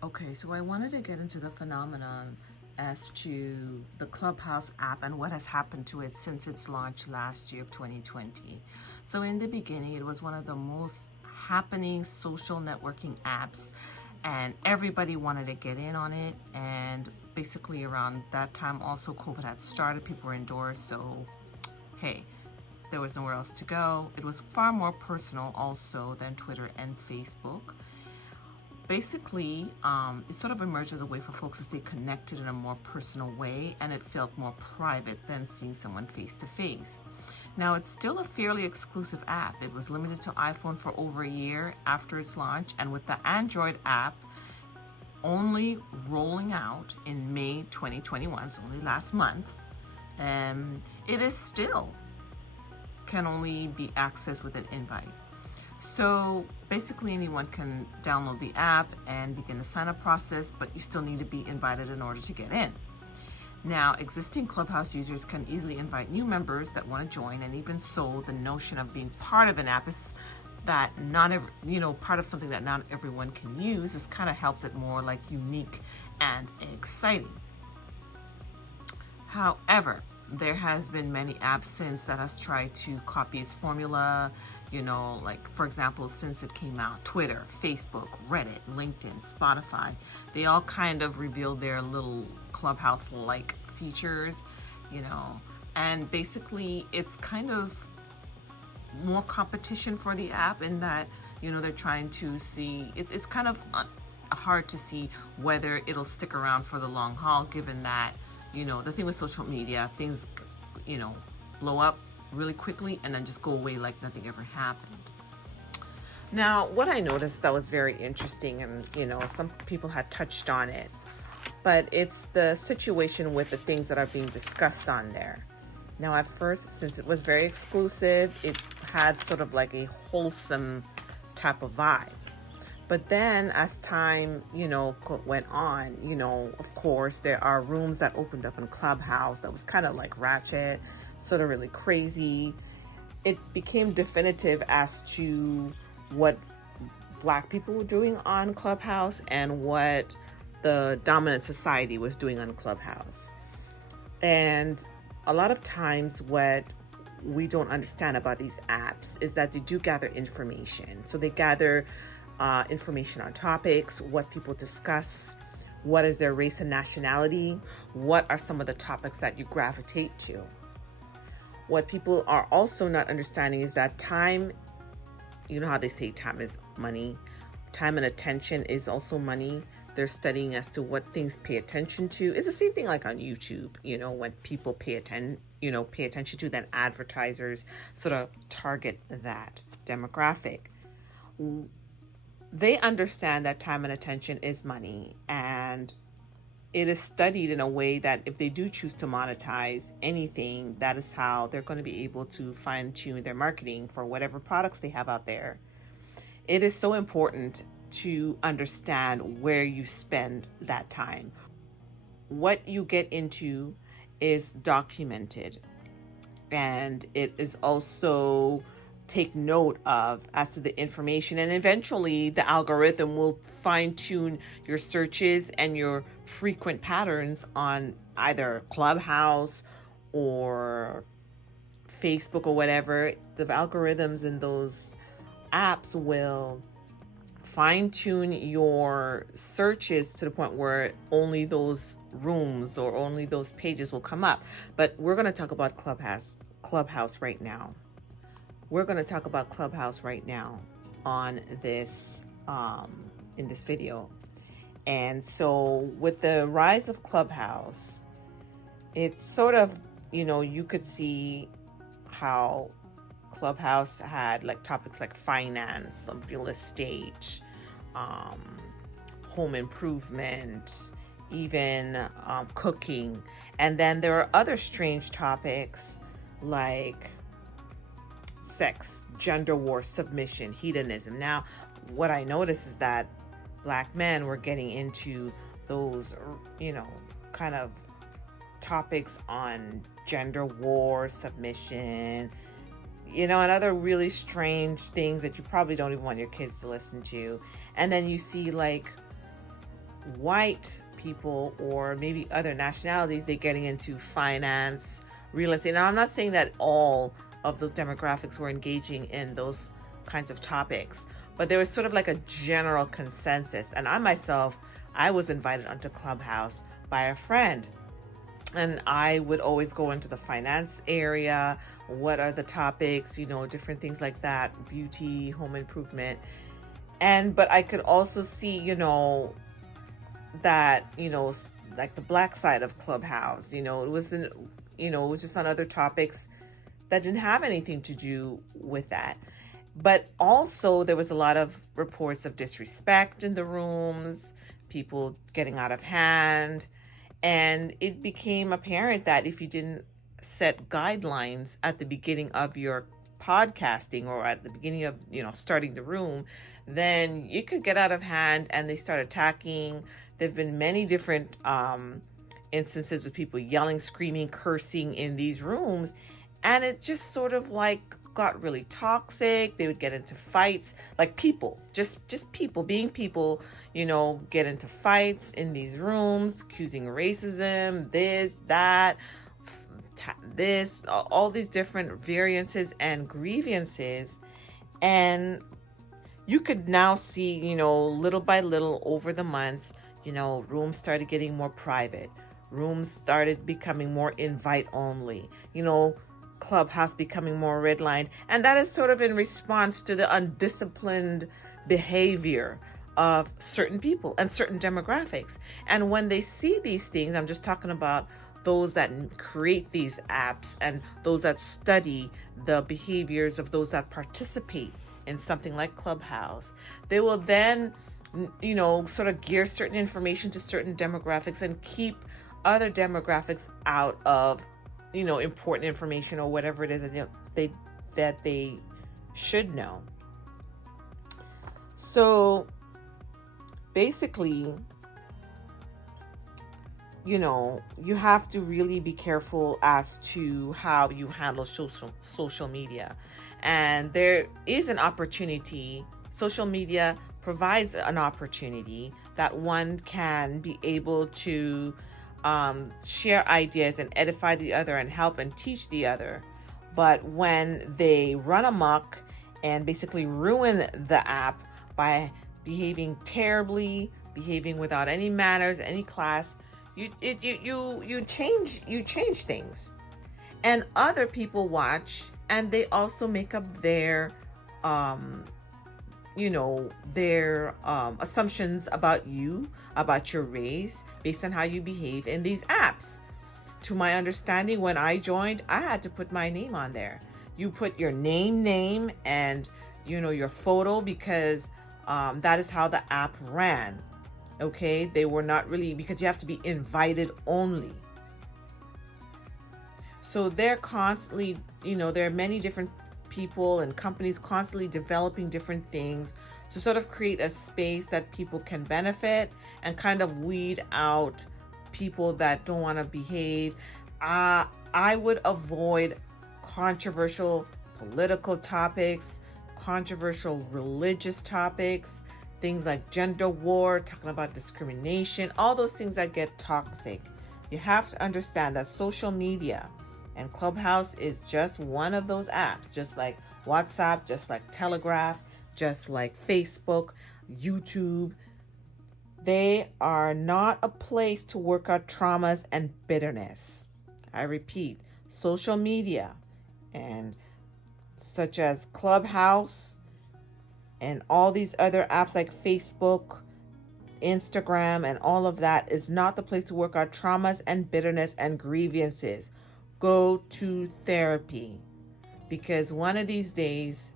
Okay, so I wanted to get into the phenomenon as to the Clubhouse app and what has happened to it since its launch last year of 2020. So in the beginning, it was one of the most happening social networking apps, and everybody wanted to get in on it. And basically around that time also COVID had started, people were indoors, so hey, there was nowhere else to go. It was far more personal also than Twitter and Facebook. Basically, it sort of emerged as a way for folks to stay connected in a more personal way, and it felt more private than seeing someone face to face. Now, it's still a fairly exclusive app. It was limited to iPhone for over a year after its launch, and with the Android app only rolling out in May 2021, so only last month, it is still can only be accessed with an invite. So basically anyone can download the app and begin the sign up process, but you still need to be invited in order to get in. Now, existing Clubhouse users can easily invite new members that want to join, and even so, the notion of being part of an app is that not every, part of something that not everyone can use is kind of helps it more like unique and exciting. However, there has been many apps since that has tried to copy its formula, like for example, since it came out, Twitter, Facebook, Reddit, LinkedIn, Spotify, they all kind of revealed their little Clubhouse-like features, and basically it's kind of more competition for the app in that, they're trying to see, it's kind of hard to see whether it'll stick around for the long haul, given that the thing with social media, things, blow up really quickly and then just go away like nothing ever happened. Now, what I noticed that was very interesting, and, some people had touched on it, but it's the situation with the things that are being discussed on there. Now, at first, since it was very exclusive, it had sort of like a wholesome type of vibe. But then as time, went on, of course, there are rooms that opened up in Clubhouse that was kind of like ratchet, sort of really crazy. It became definitive as to what Black people were doing on Clubhouse and what the dominant society was doing on Clubhouse. And a lot of times what we don't understand about these apps is that they do gather information. So they gather information on topics, what people discuss, what is their race and nationality, what are some of the topics that you gravitate to. What people are also not understanding is that time, how they say time is money, time and attention is also money. They're studying as to what things pay attention to. It's the same thing like on YouTube, when people pay attention to, then advertisers sort of target that demographic. They understand that time and attention is money, and it is studied in a way that if they do choose to monetize anything, that is how they're going to be able to fine tune their marketing for whatever products they have out there. It is so important to understand where you spend that time. What you get into is documented, and it is also take note of as to the information, and eventually the algorithm will fine tune your searches and your frequent patterns on either Clubhouse or Facebook or whatever. The algorithms in those apps will fine tune your searches to the point where only those rooms or only those pages will come up. But we're going to talk about Clubhouse right now. We're going to talk about Clubhouse right now on this, in this video. And so with the rise of Clubhouse, it's sort of, you could see how Clubhouse had like topics like finance, real estate, home improvement, even cooking. And then there are other strange topics like sex, gender war, submission, hedonism. Now, what I noticed is that Black men were getting into those, kind of topics on gender war, submission, and other really strange things that you probably don't even want your kids to listen to. And then you see like white people or maybe other nationalities, they're getting into finance, real estate. Now, I'm not saying that all of those demographics were engaging in those kinds of topics, but there was sort of like a general consensus. And I myself, I was invited onto Clubhouse by a friend, and I would always go into the finance area. What are the topics, different things like that, beauty, home improvement. But I could also see, that, like the black side of Clubhouse, it wasn't, it was just on other topics that didn't have anything to do with that. But also there was a lot of reports of disrespect in the rooms, people getting out of hand. And it became apparent that if you didn't set guidelines at the beginning of your podcasting or at the beginning of, starting the room, then you could get out of hand and they start attacking. There've been many different instances with people yelling, screaming, cursing in these rooms. And it just sort of like got really toxic. They would get into fights, like people, just people being people, get into fights in these rooms, accusing racism, this, that, this, all these different variances and grievances. And you could now see, little by little over the months, rooms started getting more private. Rooms started becoming more invite only, Clubhouse becoming more redlined. And that is sort of in response to the undisciplined behavior of certain people and certain demographics. And when they see these things, I'm just talking about those that create these apps and those that study the behaviors of those that participate in something like Clubhouse, they will then, sort of gear certain information to certain demographics and keep other demographics out of, important information or whatever it is that they should know. So basically, you have to really be careful as to how you handle social media. And there is an opportunity. Social media provides an opportunity that one can be able to share ideas and edify the other and help and teach the other. But when they run amok and basically ruin the app by behaving terribly, behaving without any manners, any class, you change things. And other people watch, and they also make up their assumptions about you, about your race, based on how you behave in these apps. To my understanding, when I joined, I had to put my name on there. You put your name, and, your photo, because that is how the app ran. Okay, they were not really, because you have to be invited only. So they're constantly, there are many different people and companies constantly developing different things to sort of create a space that people can benefit and kind of weed out people that don't want to behave. I would avoid controversial political topics, controversial religious topics, things like gender war, talking about discrimination, all those things that get toxic. You have to understand that social media and Clubhouse is just one of those apps, just like WhatsApp, just like Telegraph, just like Facebook, YouTube. They are not a place to work out traumas and bitterness. I repeat, social media and such as Clubhouse and all these other apps like Facebook, Instagram, and all of that is not the place to work out traumas and bitterness and grievances. Go to therapy, because one of these days,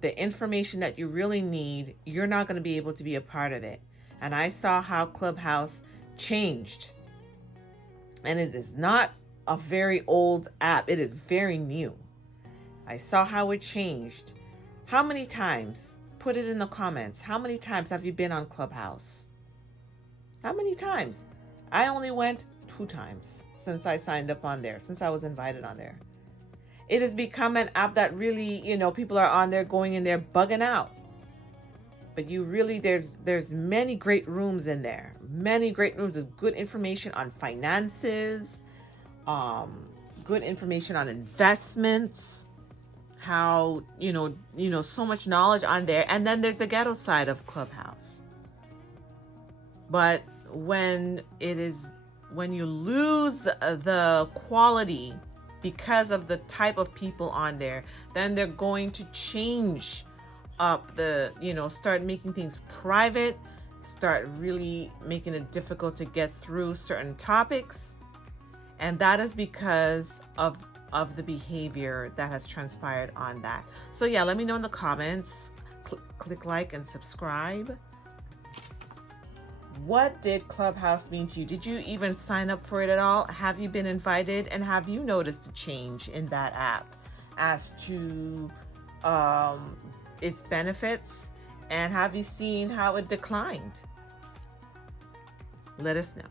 the information that you really need, you're not going to be able to be a part of it. And I saw how Clubhouse changed. And it is not a very old app. It is very new. I saw how it changed. How many times? Put it in the comments. How many times have you been on Clubhouse? How many times? I only went 2 times since I signed up on there, since I was invited on there. It has become an app that really, people are on there going in there bugging out. But you really, there's many great rooms in there. Many great rooms with good information on finances, good information on investments, how, so much knowledge on there. And then there's the ghetto side of Clubhouse. But when you lose the quality because of the type of people on there, then they're going to change up start making things private, start really making it difficult to get through certain topics. And that is because of the behavior that has transpired on that. So yeah, let me know in the comments. Click like and subscribe. What did Clubhouse mean to you? Did you even sign up for it at all? Have you been invited? And have you noticed a change in that app as to its benefits? And have you seen how it declined? Let us know.